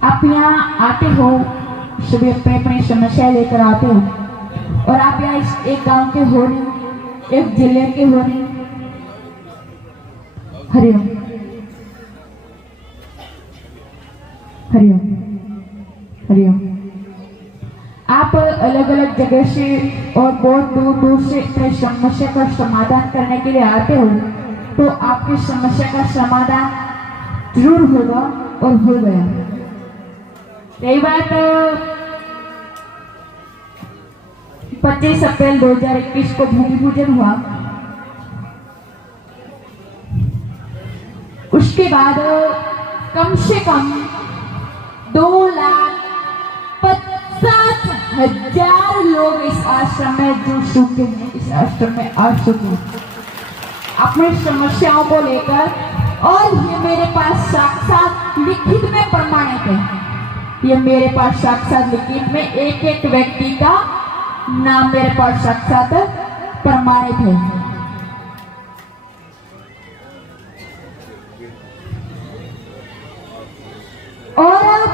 आप यहाँ आते हो, सभी अपनी अपनी समस्या लेकर आते हो, और आप यहाँ एक गांव के हो नहीं, एक जिले के हो नहीं। हरिओम हरिओम हरिओम। आप अलग अलग जगह से और बहुत दूर दूर से अपनी समस्या का समाधान करने के लिए आते हो, तो आपकी समस्या का समाधान जरूर होगा और हो गया। रही बात 25 अप्रैल 2021 को भूमि पूजन हुआ, उसके बाद कम से कम 2,50,000 लोग इस आश्रम में जुड़ चुके हैं, इस आश्रम में आ चुके हैं अपनी समस्याओं को लेकर। और ये मेरे पास साक्षात लिखित में प्रमाणित है, ये मेरे पास साक्षात लिखित में एक एक व्यक्ति का नाम मेरे पास साक्षात प्रमाणित है। और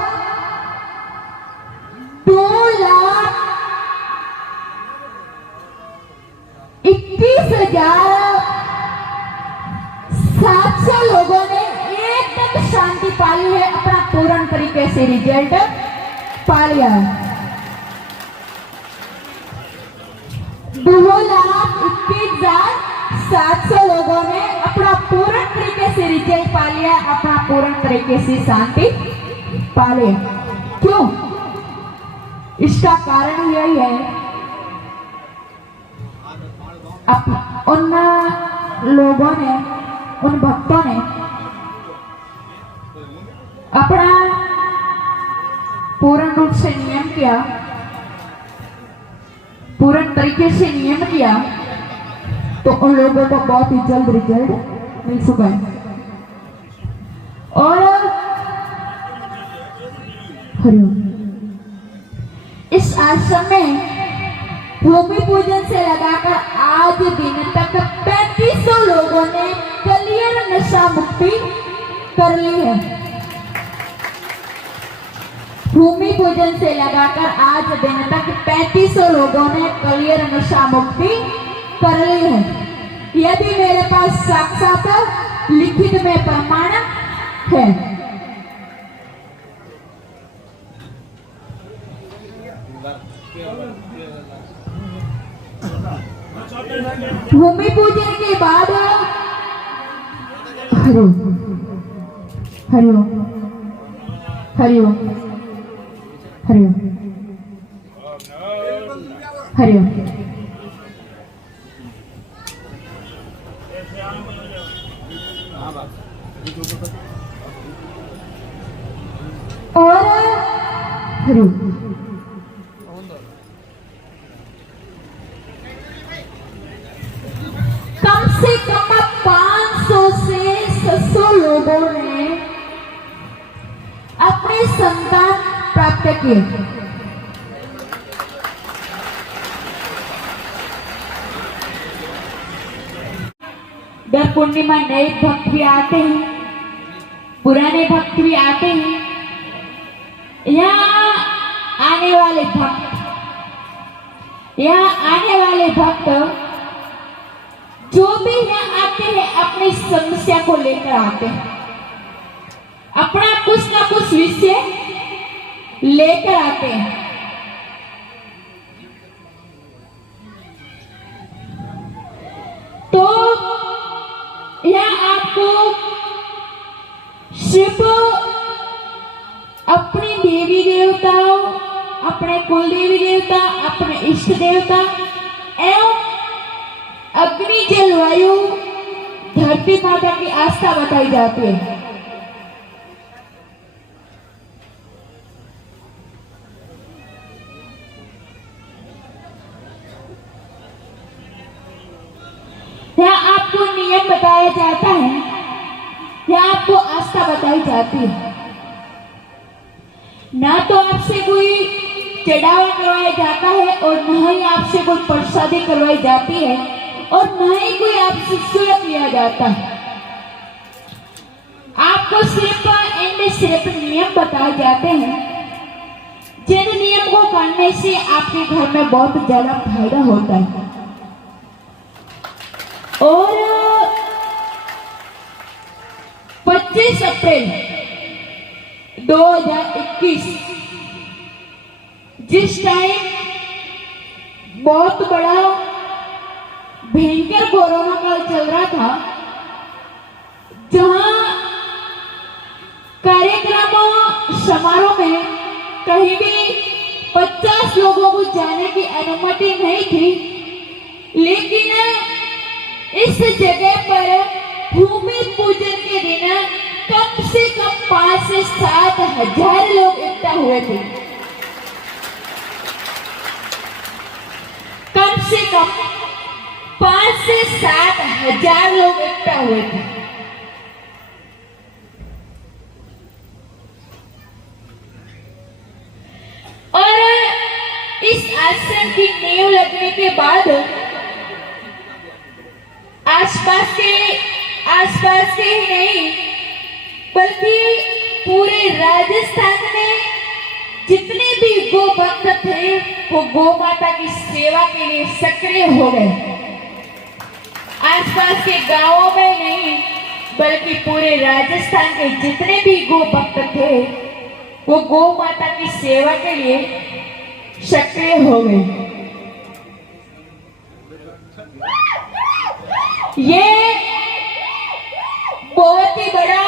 2,21,700 लोगों ने एकदम शांति पाली है, अपना पूर्ण तरीके से रिजल्ट पा लिया है। 2,21,700 लोगों ने अपना पूर्ण तरीके से रिजल्ट पा लिया, अपना पूर्ण तरीके से शांति पा लिया। क्यों? इसका कारण यही है, उन लोगों ने, उन भक्तों ने अपना पूर्ण रूप से नियम किया, पूर्ण तरीके से नियम किया, तो उन लोगों को बहुत ही जल्द रिजल्ट मिल चुका है। और हरिओम, इस आश्रम में भूमि पूजन से लगाकर आज दिन तक 3500 लोगों ने क्लियर नशा मुक्ति कर ली है। भूमि पूजन से लगाकर आज दिन तक 3500 लोगों ने क्लियर नशा मुक्ति कर ली है। यदि मेरे पास साक्षात लिखित में प्रमाण है। भूमि पूजन के बाद हरिओम हरिओम हरिओम हरिओम हरिओम। और हरिओम, कम से कम 500 से 600 लोगों ने अपने संतान प्राप्त किए। दर पूर्णिमा नए भक्त भी आते हैं, पुराने भक्त भी आते हैं। यहाँ आने वाले भक्त जो भी यहाँ आते हैं अपनी समस्या को लेकर आते हैं, अपना कुछ ना कुछ विषय लेकर आते हैं। तो यहाँ आपको सिर्फ अपनी देवी देवताओं, अपने कुल देवी देवता, अपने इष्ट देवता एवं अग्नि, जल, वायु, धरती माता की आस्था बताई जाती है। यहाँ आपको नियम बताया जाता है, यहाँ आपको आस्था बताई जाती है। ना तो आपसे कोई चढ़ावा करवाया जाता है और न ही आपसे कोई प्रसादी करवाई जाती है और न ही कोई आपसे शुल्क लिया जाता है। आपको सिर्फ इनमें सिर्फ नियम बताए जाते हैं, जिन नियम को करने से आपके घर में बहुत ज्यादा फायदा होता है। और 25 अप्रैल 2021 जिस टाइम बहुत बड़ा भयंकर कोरोना काल चल रहा था, जहां कार्यक्रमों समारोह में कहीं भी 50 लोगों को जाने की अनुमति नहीं थी, लेकिन इस जगह पर भूमि पूजन के दिन कम से कम 5 से 7 हजार लोग इकट्ठा हुए थे। कम से कम 5 से 7 हजार लोग इकट्ठा हुए थे। और इस आश्रम की नींव लगने के बाद आसपास के ही नहीं बल्कि पूरे राजस्थान में जितने भी गो भक्त थे वो गो माता की सेवा के लिए सक्रिय हो गए। आसपास के गांवों में नहीं बल्कि पूरे राजस्थान के जितने भी गो भक्त थे वो गो माता की सेवा के लिए सक्रिय हो गए। ये बहुत ही बड़ा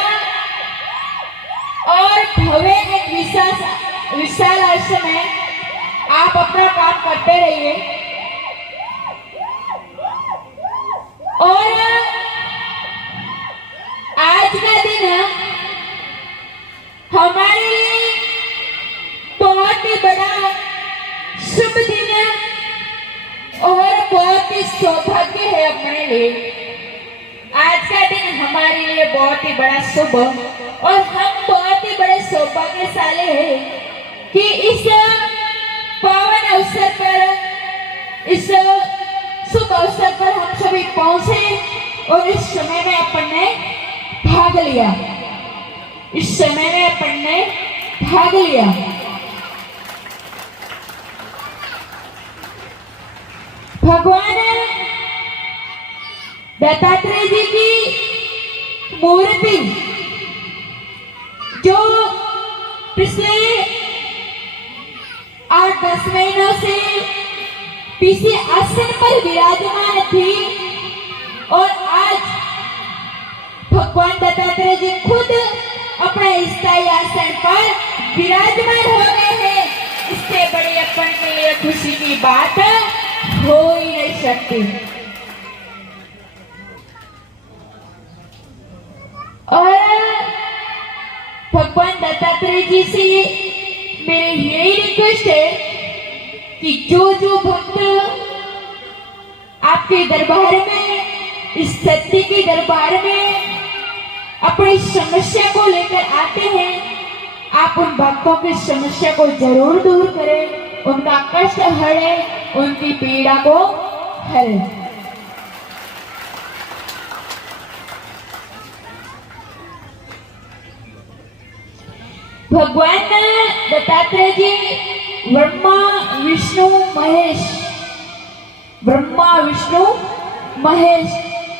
और भव्य एक विशाल आश्रम है। आप अपना काम करते रहिए। और आज का दिन हमारे लिए बहुत ही बड़ा शुभ दिन और बहुत ही सौभाग्य है। अपने लिए आज का दिन हमारे लिए बहुत ही बड़ा शुभ और हम बहुत ही बड़े सौभाग्यशाली हैं कि इस पावन अवसर पर, इस शुभ अवसर पर हम सभी पहुंचे और इस समय में अपन ने भाग लिया। इस समय में अपन ने भाग लिया। भगवान दत्तात्रेय जी की मूर्ति जो पिछले 8-10 महीनों से किसी आसन पर विराजमान थी और आज भगवान दत्तात्रेय जी खुद अपने स्थायी आसन पर विराजमान हो गए हैं। इससे बड़ी अपन के लिए खुशी की बात हो ही नहीं सकती। और भगवान दत्तात्रेय जी से मेरी यही रिक्वेस्ट है कि जो भक्त आपके दरबार में, इस सत्य के दरबार में अपनी समस्या को लेकर आते हैं, आप उन भक्तों की समस्या को जरूर दूर करें, उनका कष्ट हरें, उनकी पीड़ा को हरें। भगवान दत्तात्रेय जी ब्रह्मा विष्णु महेश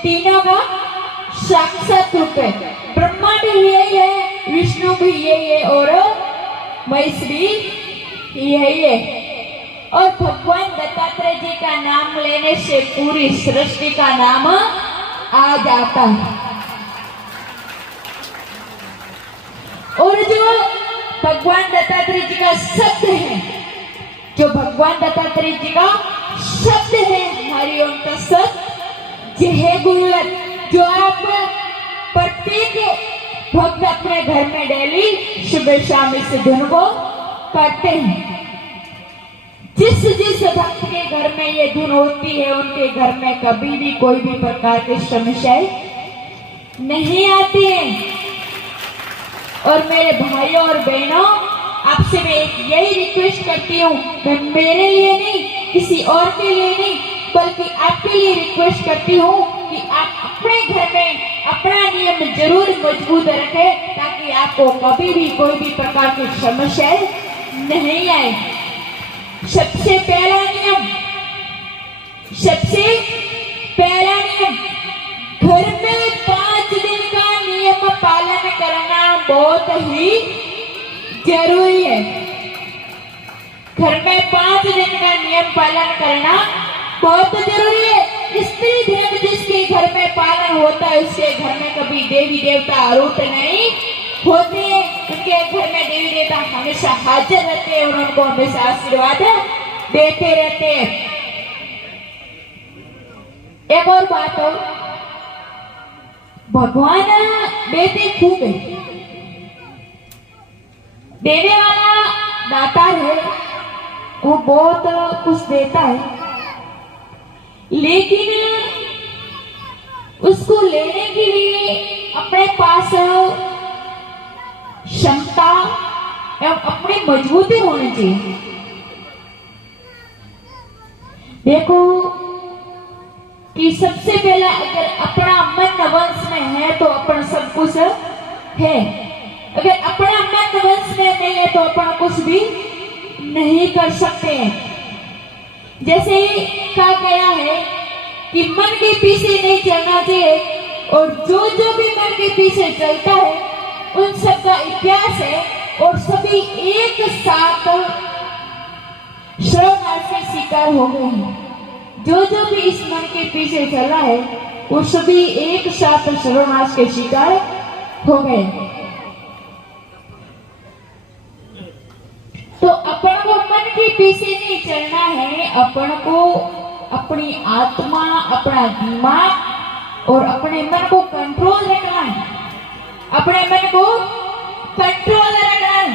तीनों का साक्षात रूप है। ब्रह्मा भी यही है, विष्णु भी यही है और महेश भी यही है। और भगवान दत्तात्रेय जी का नाम लेने से पूरी सृष्टि का नाम आ जाता है। और जो भगवान दत्तात्रेय जी का शब्द है, जो भगवान दत्तात्रेय जी का शब्द है, हरि ओम तत्सत जय गुरुदेव, जो आप प्रत्येक भक्त अपने घर में डेली सुबह शाम इस धुन को करते हैं। जिस भक्त के घर में ये धुन होती है उनके घर में कभी भी कोई भी प्रकार की समस्याएं नहीं आती है। और मेरे भाइयों और बहनों, आपसे मैं एक यही रिक्वेस्ट करती हूँ, मैं मेरे लिए नहीं, किसी और के लिए नहीं, बल्कि आपके लिए रिक्वेस्ट करती हूँ कि आप अपने घर में अपना नियम जरूर मजबूत रखें, ताकि कि आपको कभी भी कोई भी प्रकार की समस्या नहीं आए। सबसे पहला नियम, घर में 5 दिन का नियम पालन करना बहुत ही जरूरी है। घर में 5 दिन का नियम पालन करना बहुत जरूरी है। स्त्री धर्म जिसके घर में पालन होता है उसके घर में कभी देवी देवता आरूढ़ नहीं होते। उनके घर में देवी देवता हमेशा हाजिर रहते हैं और उनको हमेशा आशीर्वाद देते रहते हैं। एक और बात हो, भगवान देते खूब है, देने वाला दाता है, वो बहुत कुछ देता है, लेकिन उसको लेने के लिए अपने पास क्षमता एवं अपनी मजबूती होनी चाहिए। देखो कि सबसे पहला अगर अपना मन वंश में है तो अपन सब कुछ है, अगर अपना मन वंश में नहीं है तो अपन कुछ भी नहीं कर सकते हैं। जैसे कहा गया है कि मन के पीछे नहीं चलना चाहिए, और जो जो भी मन के पीछे चलता है उन सब का इतिहास है और सभी एक साथ सर्वनाश के शिकार हो गए हैं। जो जो भी इस मन के पीछे चला है वो सभी एक साथ सर्वनाश के शिकार हो गए। तो अपन को मन के पीछे नहीं चलना है, अपन को अपनी आत्मा, अपना दिमाग और अपने मन को कंट्रोल रखना है। अपने मन को कंट्रोल रखना है,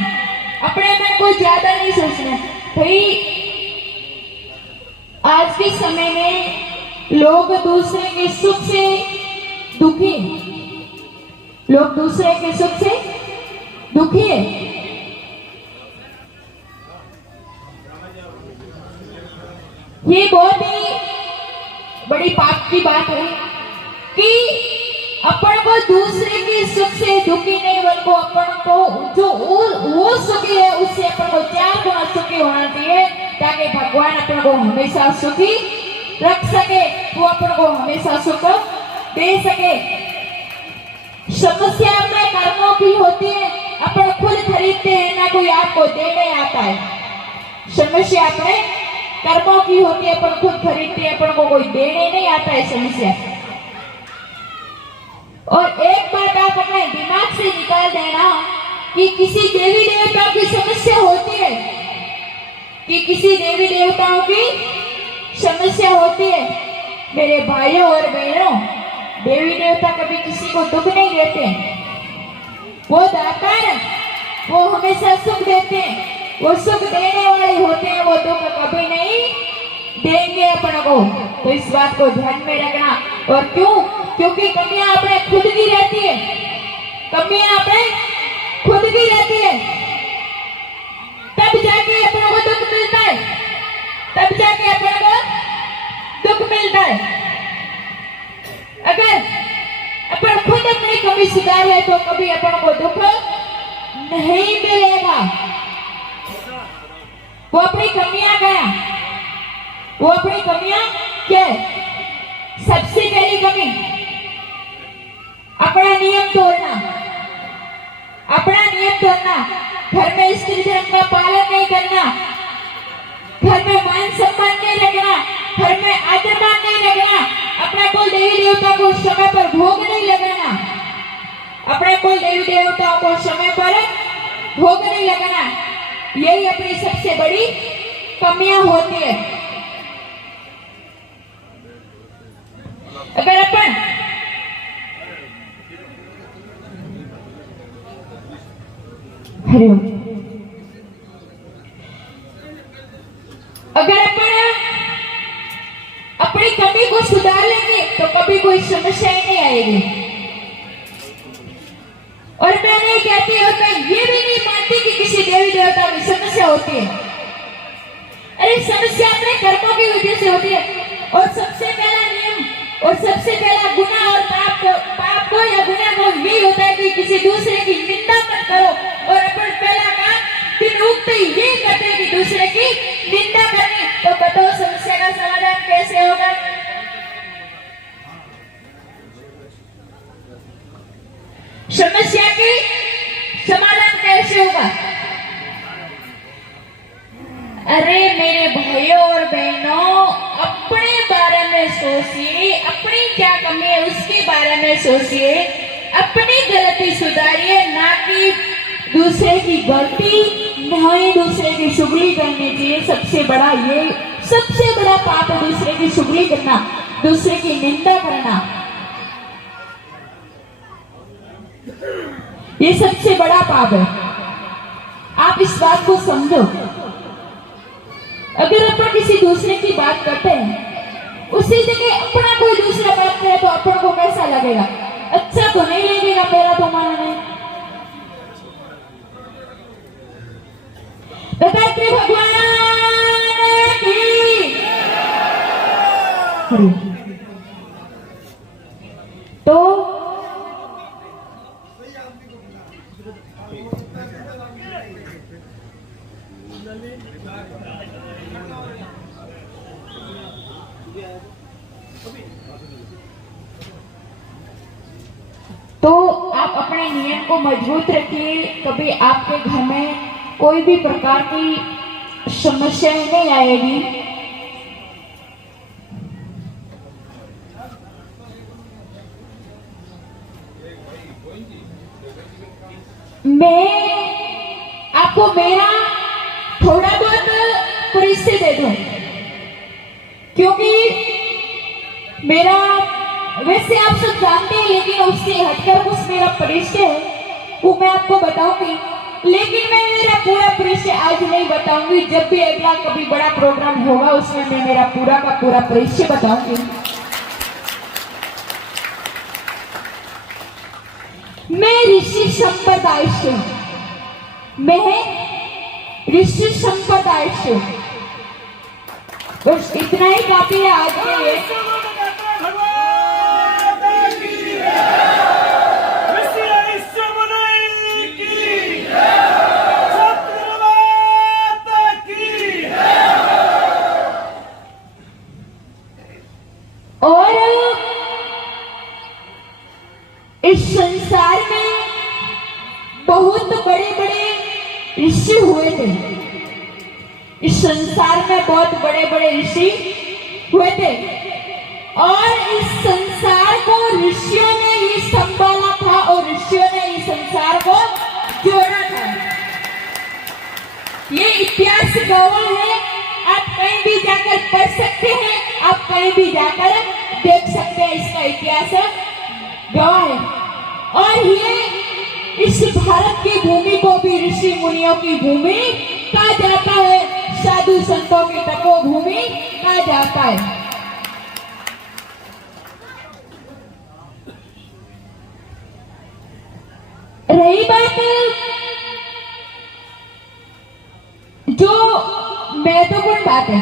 अपने मन को ज्यादा नहीं सोचना। भाई आज के समय में लोग दूसरे के सुख से दुखी, लोग दूसरे के सुख से दुखी है। ये बहुत ही बड़ी पाप की बात है कि अपन को दूसरे के सुख से दुखी नहीं, बल्कि अपन को जो वो सुखी है उससे अपन को 4 गुना सुखी होना चाहिए, ताकि भगवान अपन को हमेशा सुखी रख सके, वो अपन को हमेशा सुख दे सके। समस्या अपने कर्मों की होती है, अपन खुद खरीदते हैं ना, कोई आपको देने आता है। समस्या अपने कर्मों की होती है, अपन खुद खरीदते हैं, अपन को कोई देने नहीं आता है समस्या। और एक बात आप अपने दिमाग से निकाल देना कि किसी देवी देवताओं की समस्या होती है, कि किसी देवी देवताओं की समस्या होती है। मेरे भाइयों और बहनों, देवी देवता कभी किसी को दुख नहीं देते, वो दाता है, वो हमेशा सुख देते हैं, वो सुख देने वाले होते हैं, वो दुख कभी नहीं देंगे अपन को। तो इस बात को ध्यान में रखना। और क्यों? क्योंकि कमियां अपने खुद की रहती है, कमियां अपने खुद की रहती है, तब जाके अपन को दुख मिलता है, तब जाके अपन को दुख मिलता है। अगर अपन खुद अपनी कमी सुधार है तो कभी अपन को दुख नहीं मिलेगा। वो अपनी कमियां क्या? वो अपनी कमियां क्या? सबसे पहली कमी अपना नियम तोड़ना, अपना नियम तोड़ना। घर में स्त्री धर्म का पालन नहीं करना, घर में मान सम्मान नहीं रखना, घर में आदर मान नहीं रखना, अपने कुल देवी देवता को समय पर भोग नहीं लगाना, अपने कुल देवी देवताओं को समय पर भोग नहीं लगाना, यही अपनी सबसे बड़ी कमियां होती है। अगर अपन अगर अपन अपनी कमी को सुधार लेंगे तो कभी कोई समस्या ही नहीं आएगी। और मैं नहीं कहती और मैं ये भी नहीं मानती कि किसी देवी देवता में समस्या होती है। अरे समस्या अपने कर्मों की वजह से होती है। और सबसे पहला नियम और सबसे पहला गुनाह और पाप को या गुनाह को यही होता है कि किसी दूसरे की निंदा मत करो। और अपन पहला काम दिन उगते ही यही करते हैं कि दूसरे की निंदा करनी। तो बताओ समस्या का समाधान कैसे होगा? समस्या की समाधान कैसे होगा? अरे मेरे भाइयों और बहनों, अपने बारे में सोचिए, अपनी क्या कमी है उसके बारे में सोचिए, अपनी गलती सुधारिए, ना कि दूसरे की गलती, ना ही दूसरे की चुगली करनी चाहिए। सबसे बड़ा पाप है दूसरे की चुगली करना, दूसरे की निंदा करना। ये सबसे बड़ा पाप है। आप इस बात को समझो। अगर अपन किसी दूसरे की बात करते हैं, उसी जगह अपना कोई दूसरा बात करे तो अपन को कैसा लगेगा? अच्छा तो नहीं लगेगा, मेरा तो मानना नहीं। दत्तात्रेय भगवान की। तो आप अपने नियम को मजबूत रखिए। कभी आपके घर में कोई भी प्रकार की समस्या नहीं आएगी। मैं आपको मेरा थोड़ा बहुत परिचय दे दूं, क्योंकि मेरा वैसे आप सब जानते हैं, लेकिन उससे हटकर कुछ मेरा परिचय है वो मैं आपको बताऊंगी। लेकिन मैं मेरा पूरा परिचय आज नहीं बताऊंगी। जब भी अगला कभी बड़ा प्रोग्राम होगा उसमें मैं मेरा पूरा का पूरा परिचय बताऊंगी। मैं ऋषि संप्रदाय से, बस इतना ही काफी है आज के लिए। और इस संसार में बहुत बड़े बड़े ऋषि हुए थे। इस संसार में बहुत बड़े बड़े ऋषि हुए थे और इस संसार को ऋषियों ने ही संभाला था और ऋषियों ने इस संसार को जोड़ा था। ये इतिहास गवाह है। आप कहीं भी जाकर पढ़ सकते हैं, आप कहीं भी जाकर देख सकते हैं, इसका इतिहास गवाह है। और ये इस भारत की भूमि को भी ऋषि मुनियों की भूमि कहा जाता है, साधु संतों की तपोभूमि कहा जाता है। रही बात जो महत्वपूर्ण बात है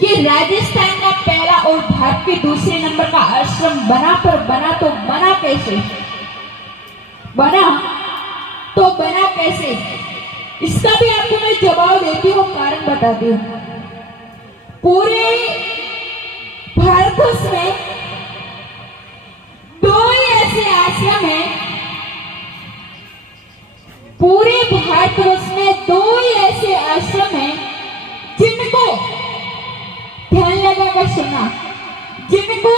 कि राजस्थान का पहला और भारत के दूसरे नंबर का आश्रम बना, पर बना कैसे? बना कैसे? इसका भी आपको मैं जवाब देती हूँ, कारण बताती हूँ। पूरे भारतवर्ष में दो ही ऐसे आश्रम हैं, पूरे भारतवर्ष में दो ही ऐसे आश्रम हैं जिनको ध्यान लगाकर सुना, जिनको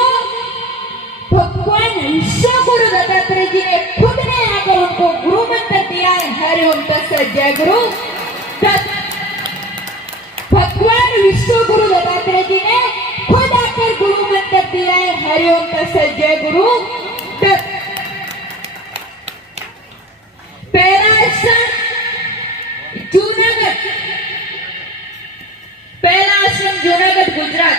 भगवान ईश्वर दत्तात्रेय जी ने खुद ने आकर उनको गुरु मंत्र दिया है। हरि ओम तत्सत जय गुरु दत्त। भगवान विश्व गुरु दत्तात्रेय जी ने खुद आकर गुरु मंत्र दिया है। हरि ओम तत्सत जय गुरु दत्त। पहला आश्रम जूनागढ़, पहला आश्रम जूनागढ़ गुजरात,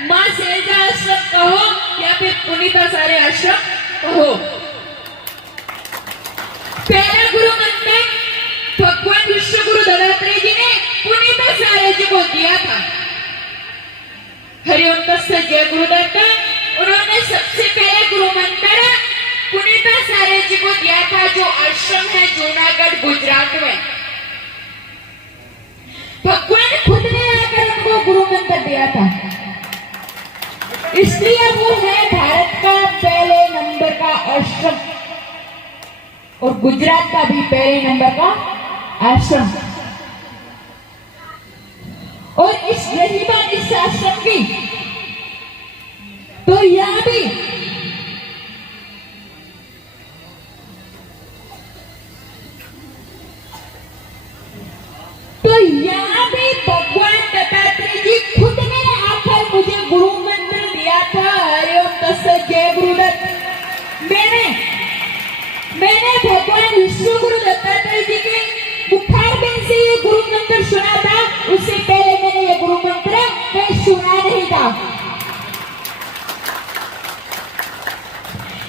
मां शैलजा आश्रम कहो या फिर पुनीता सारे आश्रम कहो। पहला गुरु मंत्र भगवान विश्व गुरु दत्तात्रेय जी ने पुनीता सारे जी को दिया था। हरि ओम तत्सत जय गुरुदत्त। सबसे पहले गुरु मंत्र पुनीताचार्य जी को दिया था, जो आश्रम है जूनागढ़ गुजरात में। भगवान खुद ने आकर उनको गुरु मंत्र दिया था, इसलिए वो है भारत का पहले नंबर का आश्रम और गुजरात का भी पहले नंबर का आश्रम। और इस रही बात इस आश्रम की, तो यहां भी भगवान दत्तात्रेय जी खुद ने आकर मुझे गुरु मंत्र दिया था, हरिओम तत्सत जय गुरुदत्त। मैंने भगवान विष्णु गुरु दत्तात्रेय जी के मुखारबिंद से ये गुरु मंत्र सुना था, उससे पहले मैंने ये गुरु मंत्र कहीं सुना नहीं था।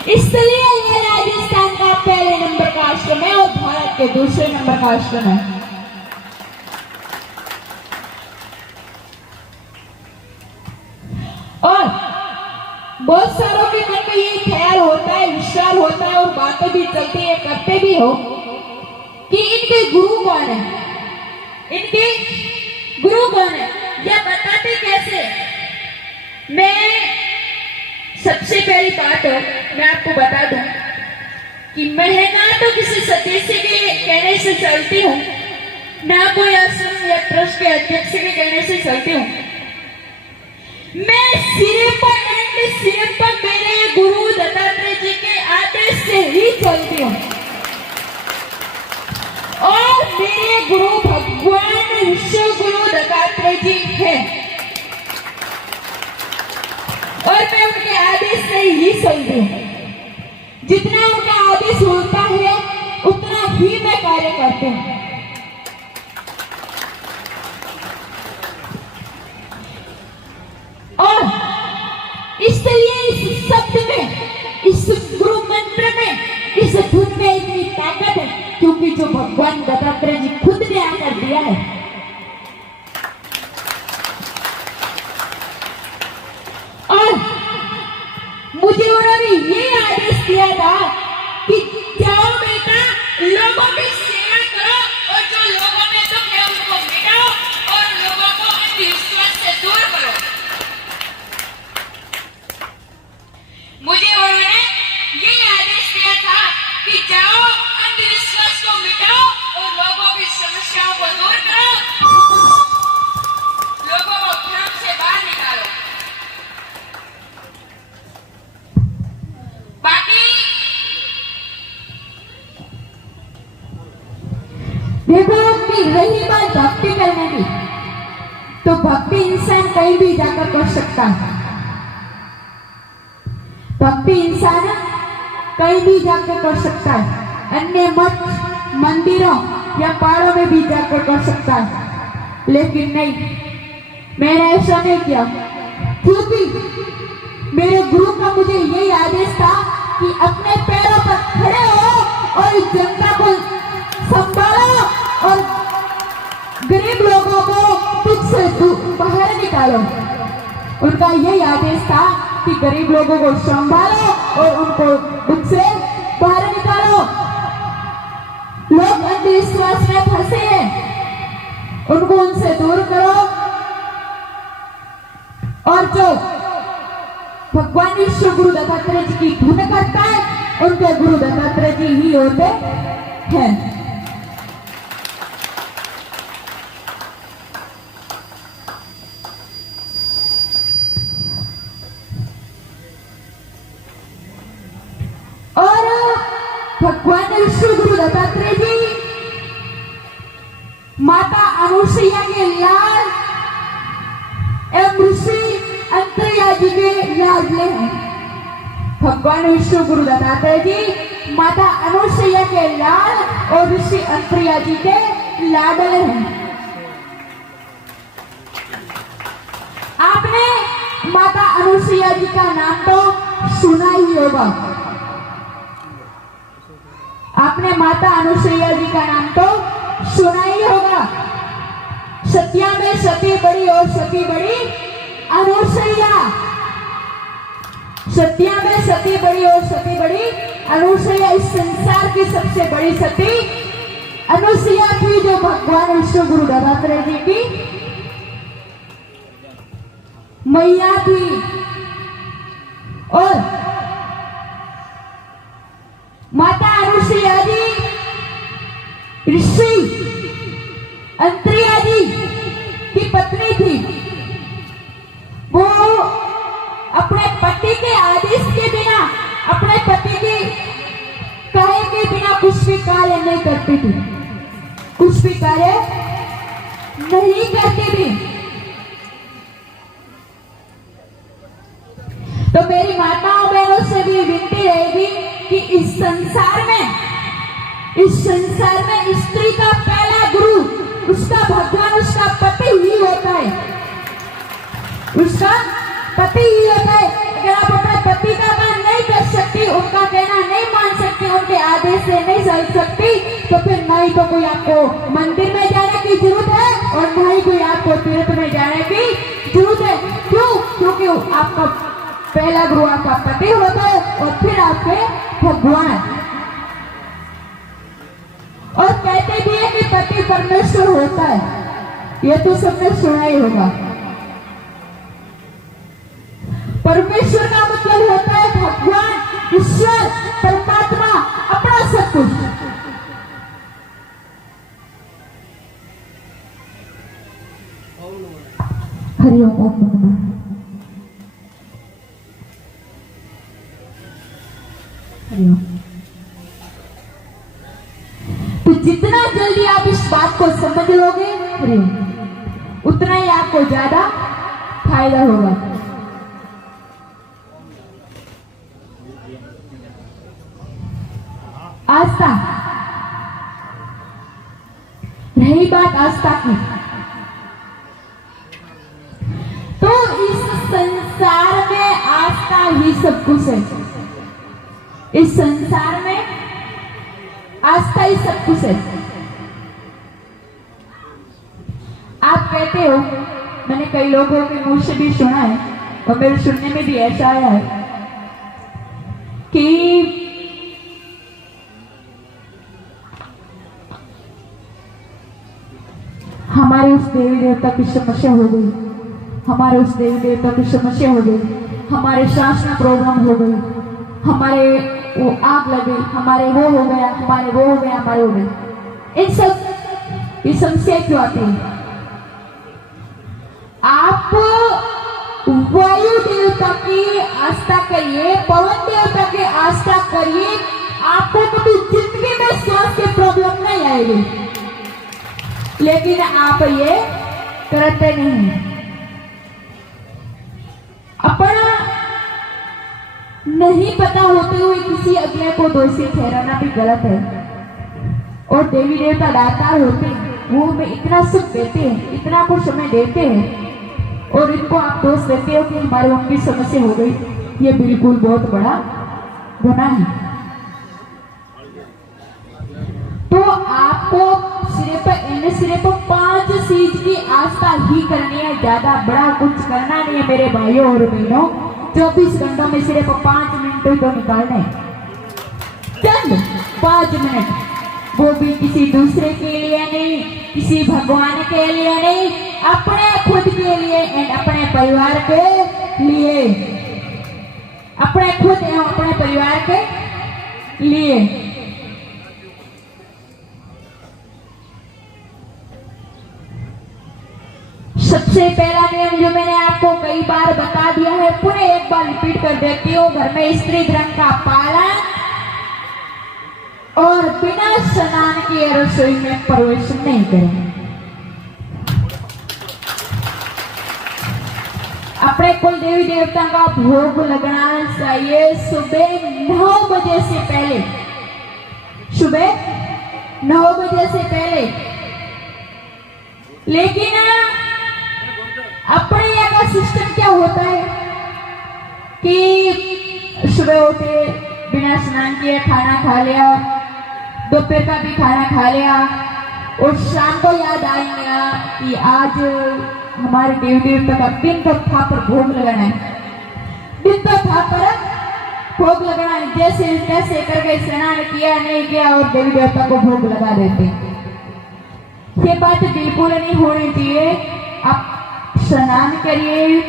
इसलिए ये राजस्थान का पहले नंबर का आश्रम है और भारत के दूसरे नंबर का आश्रम है। और बहुत सारों के मन में ये ख्याल होता है, विश्वास होता है और बातें भी चलती है, करते भी हो कि इनके गुरु कौन है, इनके गुरु कौन है, या बताते कैसे। मैं सबसे पहली बात मैं आपको बता दूं कि मैं ना तो किसी सदस्य के कहने से चलती हूँ, ना कोई आश्रम या ट्रस्ट के अध्यक्ष के कहने से चलती हूँ। मैं सिर्फ मेरे गुरु दत्तात्रेय जी के आदेश से ही चलती हूँ और मेरे गुरु भगवान विष्णु गुरु दत्तात्रेय जी हैं और मैं उनके आदेश से ही चलती हूँ। जितना उनका आदेश होता है उतना ही मैं कार्य करती हूँ। और इसलिए इस शब्द में, इस गुरु मंत्र में, इस धुन में इतनी ताकत है क्योंकि जो भगवान दत्तात्रेय जी खुद ने आकर दिया है। और मुझे उन्होंने ये आदेश दिया था कि जाओ बेटा, लोगों की सेवा करो और जो लोगों में दुख है उनको मिटाओ और लोगों को अंधविश्वास से दूर करो। मुझे उन्होंने ये आदेश दिया था कि जाओ अंधविश्वास को मिटाओ और लोगों की समस्याओं को दूर करो, लोगों को भ्रम से बाहर निकालो। बाकी देखो कि रही बात भक्ति करने की, तो भक्ति इंसान कहीं भी जाकर कर सकता है। भक्ति इंसान कहीं भी जाकर कर सकता है, अन्य मठ मंदिरों या पहाड़ों में भी जाकर कर सकता है, लेकिन नहीं, मैंने ऐसा नहीं किया क्योंकि मेरे गुरु का मुझे यही आदेश था कि अपने पैरों पर खड़े हो और इस जनता को संभालो और गरीब लोगों को तुझ से बाहर निकालो। उनका यही आदेश था कि गरीब लोगों को संभालो और उनको दुख से बाहर निकालो। लोग अंधविश्वास में फंसे हैं, उनको उनसे दूर करो और जो भगवान विष्णु गुरु दत्तात्रेय जी की धुन करता है उनके गुरु दत्तात्रेय जी ही होते हैं। और भगवान विष्णु गुरु दत्तात्रेय जी माता अनुसुईया के लाल एवं ऋषि अंतर्या जी के लाडले हैं। भगवान विष्णु गुरु दत्तात्रेय जी माता अनुसुईया के लाल और ऋषि अंतर्या जी के लाडले हैं। आपने माता अनुसुईया जी का नाम तो सुना ही होगा। आपने माता अनुसुईया जी का नाम तो सुना ही होगा। सतिया में सती बड़ी और सती बड़ी अनुसुईया। सतिया में सती बड़ी और सती बड़ी अनुसुईया इस संसार की सबसे बड़ी सती अनुसुईया थी, जो भगवान विष्णु गुरु दत्तात्रेय जी की मैया थी। और माता अनुसुईया जी ऋषि अंतरिया जी की पत्नी थी। वो अपने पति के आदेश के बिना, अपने पति के कहे के बिना कुछ भी कार्य नहीं करती थी, कुछ भी कार्य नहीं करती थी। तो मेरी माताओं बहनों से भी विनती रहेगी कि इस संसार में स्त्री का पहला गुरु उसका भगवान, उसका पति ही होता है, उसका पति ही होता है। अगर आप अपने पति का काम नहीं कर सकती, उनका कहना नहीं मान सकती, उनके आदेश से नहीं चल सकती, तो फिर ना ही तो कोई आपको मंदिर में जाने की जरूरत है और ना ही कोई आपको तीर्थ में जाने की जरूरत है। क्यों? क्योंकि आपका पहला गुरु आपका पति होता है और फिर आपके भगवान। और कहते भी है कि पति परमेश्वर होता है, ये तो सबने सुना ही होगा। परमेश्वर का मतलब होता है भगवान, ईश्वर, परमात्मा, अपना सब कुछ। हरिओम ओम नमः। तो जितना जल्दी आप इस बात को समझ लोगे उतना ही आपको ज्यादा फायदा होगा। आस्था, रही बात आस्था की, तो इस संसार में आस्था ही सब कुछ है। इस संसार में आस्था ही सब कुछ है। आप कहते हो, मैंने कई लोगों के मुंह से भी सुना है और मेरे सुनने में भी ऐसा आया है कि हमारे उस देवी देवता की समस्या हो गई, हमारे उस देवी देवता की समस्या हो गई, हमारे शासना प्रोग्राम हो गई, हमारे वो आग लगे, हमारे वो हो गया, हमारे वो हो गया, हमारे हो गए। इन सब ये समस्या क्यों आती है? आप वायु देवता की आस्था करिए, पवन देवता की आस्था करिए, आपको कभी जिंदगी में श्वास की प्रॉब्लम नहीं आएगी। लेकिन आप ये करते नहीं। अपना नहीं पता होते हुए किसी अगले को दोषी ठहराना भी गलत है। और देवी देवता दातार होते हैं, वो हमें इतना सुख देते हैं, इतना कुछ हमें देते हैं, और इनको आप दोष देते हो कि हमारे उनकी समस्या हो गई। ये बिल्कुल बहुत बड़ा गुनाह है। तो आपको सिर्फ 5 चीज की आस्था ही करनी है, ज्यादा बड़ा कुछ करना नहीं है मेरे भाइयों और बहनों। 24 घंटों में सिर्फ 5 मिनट तो निकालने, चंद 5 मिनट, वो भी किसी दूसरे के लिए नहीं, किसी भगवान के लिए नहीं, अपने खुद के लिए एंड अपने परिवार के लिए, अपने खुद एवं अपने परिवार के लिए। सबसे पहला नियम जो मैंने आपको कई बार बता दिया है, पुनः एक बार रिपीट कर देती हूँ। घर में स्त्री धर्म का पालन और बिना स्नान किए रसोई में प्रवेश नहीं करें। अपने कुल देवी देवता का भोग लगाना चाहिए सुबह 9 बजे से पहले, सुबह 9 बजे से पहले। लेकिन अपने यहाँ का सिस्टम क्या होता है कि सुबह उठे, बिना स्नान किए खाना खा लिया, दोपहर का भी खाना खा लिया, और शाम को याद आएगा कि आज हमारे देवी देवता का दिन तो था पर भोग लगाना है, दिन तो था पर भोग लगाना जैसे कैसे करके स्नान किया नहीं किया और देवी देवता को भोग लगा देते। ये बात बिल्कुल नहीं होनी चाहिए। आप स्नान करिए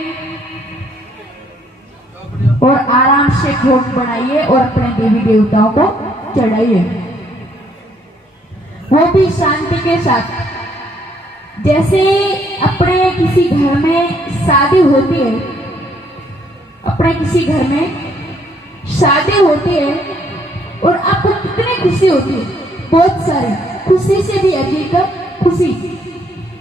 और आराम से भोग बनाइए और अपने देवी देवताओं को चढ़ाइए, वो भी शांति के साथ। जैसे अपने किसी घर में शादी होती है, अपने किसी घर में शादी होती है और आपको कितनी खुशी होती है, बहुत सारी खुशी से भी अधिक खुशी,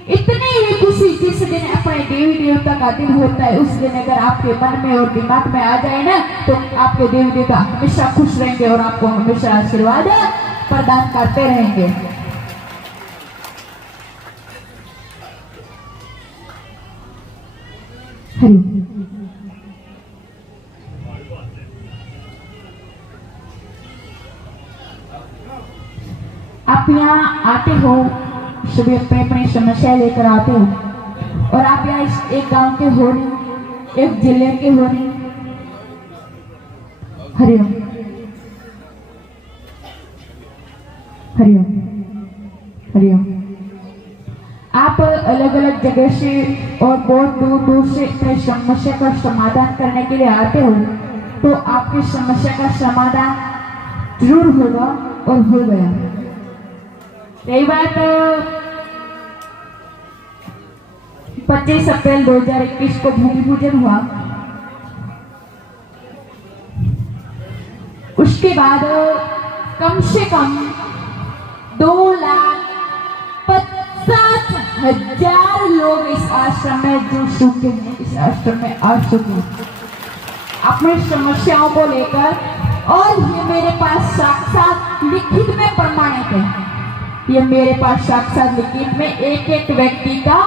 इतनी ही खुशी जिस दिन अपने देवी देवता का दिन होता है, उस दिन अगर आपके मन में और दिमाग में आ जाए ना, तो आपके देवी देवता हमेशा खुश रहेंगे और आपको हमेशा आशीर्वाद प्रदान करते रहेंगे। हरि आप यहाँ आते हो, सभी अपनी अपनी समस्या लेकर आते हो और आप यहाँ एक गांव के हो रही, एक जिले के हो रही। हरिओम हरिओम हरिओम। आप अलग अलग जगह से और बहुत दूर दूर से अपनी समस्या का समाधान करने के लिए आते हो, तो आपकी समस्या का समाधान जरूर होगा और हो गया। यही बात 25 अप्रैल 2021 को भूमि पूजन हुआ। उसके बाद कम से कम 2,50,000 लोग इस आश्रम में जुड़ चुके हैं, इस आश्रम में आ चुके हैं अपनी समस्याओं को लेकर। और ये मेरे पास साक्षात लिखित में प्रमाणित है, ये मेरे पास साक्षात लिखित में एक एक व्यक्ति का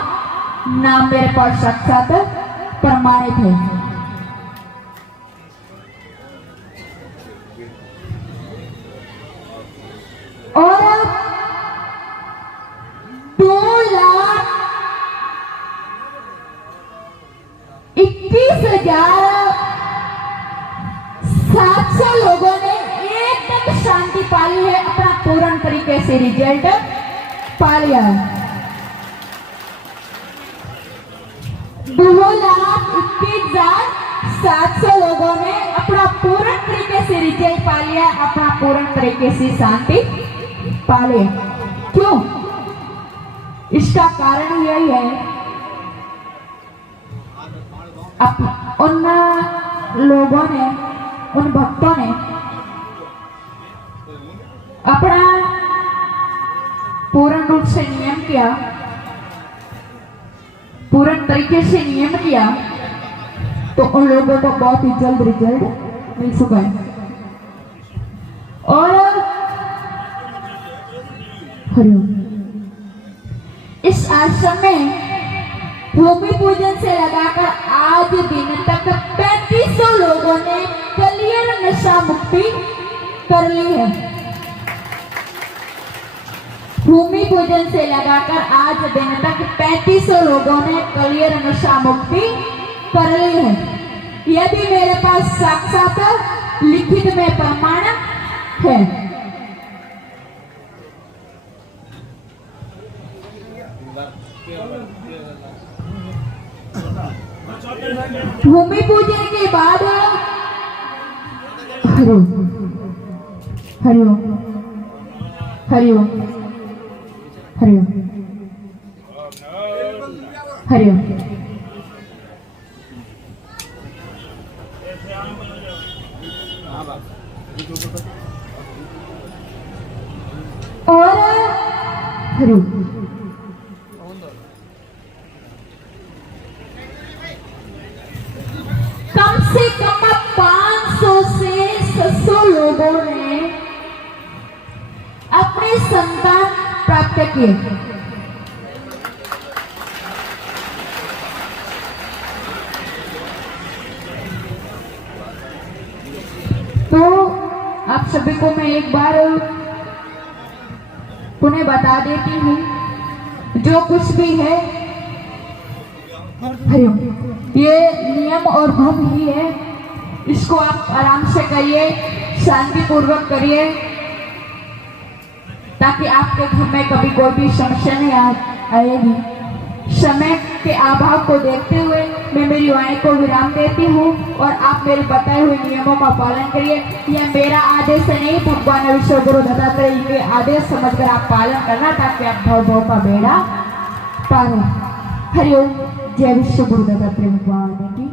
नाम मेरे पास साक्षात प्रमाणित है। और 2,21,700 लोगों ने एकदम शांति पाली है, अपना पूर्ण तरीके से रिजल्ट पा लिया है। 2,21,700 लोगों ने अपना पूर्ण तरीके से रिजल्ट पा लिया, अपना पूर्ण तरीके से शांति पा लिया। क्यों? इसका कारण यही है, उन लोगों ने, उन भक्तों ने अपना पूर्ण रूप से नियम किया, पूर्ण तरीके से नियम किया, तो उन लोगों को बहुत ही जल्द रिजल्ट मिल चुका है। और हरिओम, इस आश्रम में भूमि पूजन से लगाकर आज दिन तक 3500 लोगों ने क्लियर नशा मुक्ति कर ली है। भूमि पूजन से लगाकर आज दिन तक 3500 लोगों ने क्लियर नशा मुक्ति कर ली है। यदि मेरे पास साक्षात लिखित में प्रमाण है। भूमि पूजन के बाद हरिओम हरिओम हरिओम हरिओम हरिओम। और हरिओम कम से कम 500 से 600 लोगों ने अपने संतान प्राप्त किए। तो आप सभी को मैं एक बार पुनः बता देती हूँ, जो कुछ भी है हरिओम, ये नियम और भूम ही है। इसको आप आराम से करिए, शांति पूर्वक करिए, ताकि आपके घर में कभी कोई भी समस्या नहीं आएगी। समय के अभाव को देखते हुए मैं मेरी वाणी को विराम देती हूँ और आप मेरे बताए हुए नियमों का पालन करिए। यह मेरा आदेश नहीं, भगवान विश्व गुरु दत्तात्रेय के आदेश समझकर आप पालन करना, ताकि आप भव का बेड़ा पार हो। हरिओम। जय विश्व गुरु दत्तात्रेय भगवान की।